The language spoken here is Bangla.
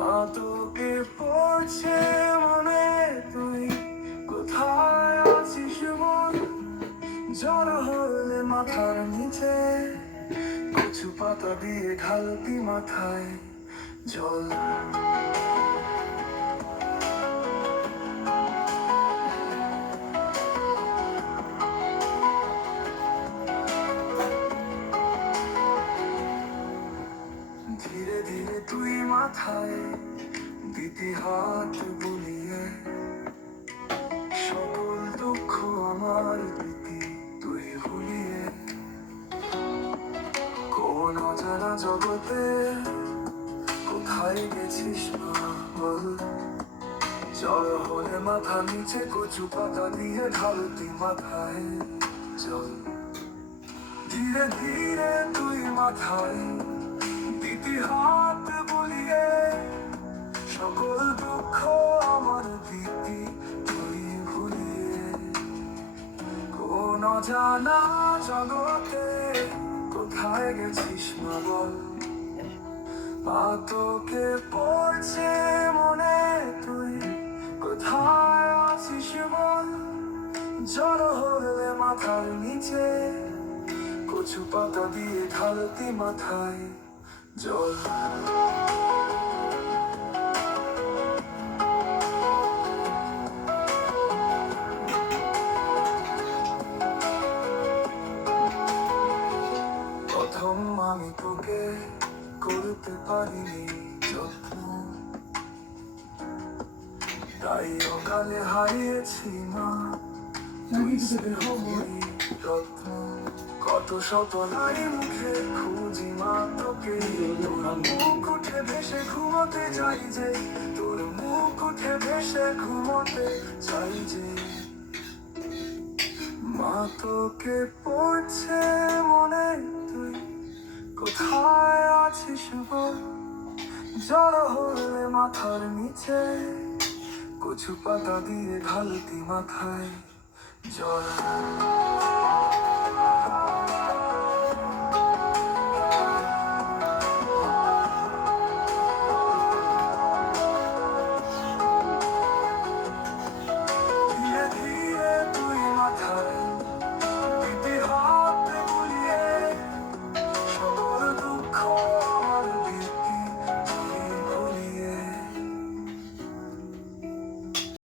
তোকে পড়ছে মনে, তুই কোথায় আছিস মন? জ্বর হলে মাথার নিচে কচু পাতা দিয়ে ঢালতি মাথায় জল। ধীরে ধীরে তুই মাথায় দিতি হাত বুলিয়ে, সকল দুঃখ আমার দিতি তুই ভুলিয়ে। কোন অজানা জগতে কোথায় গেছিস মা বল? জ্বর হলে মাথা নিচে কচু পাতা দিয়ে ঢালতি মাথায় জল। ধীরে ধীরে তুই মাথায় দিতি হাত বুলিয়ে, সকল দুঃখ আমার দিতি তুই ভুলিয়ে। কোন অজানা জগতে কোথায় গেছিস মা বল? তোকে পড়ছে মনে, তুই কোথায় আছিস বল? জ্বর হলে মাথার নিচে কচু পাতা দিয়ে ঢালতি মাথায় জল। প্রথম আমি তোকে করতে পারিনি যত্ন, তাই অকালে হারিয়েছি মা তুই স্নেহময়ী রত্ন। কত শত নারী মুখে খুঁজি মা তোকে, তোর মুখ উঠে ভেসে ঘুমোতে যাই যে, তোর মুখ উঠে ভেসে ঘুমোতে যাই যে। মা তোকে পড়ছে মনে, তুই কোথায় আছিস বল? জ্বর হলে মাথার নিচে কচু পাতা দিয়ে ঢালতি মাথায় জল।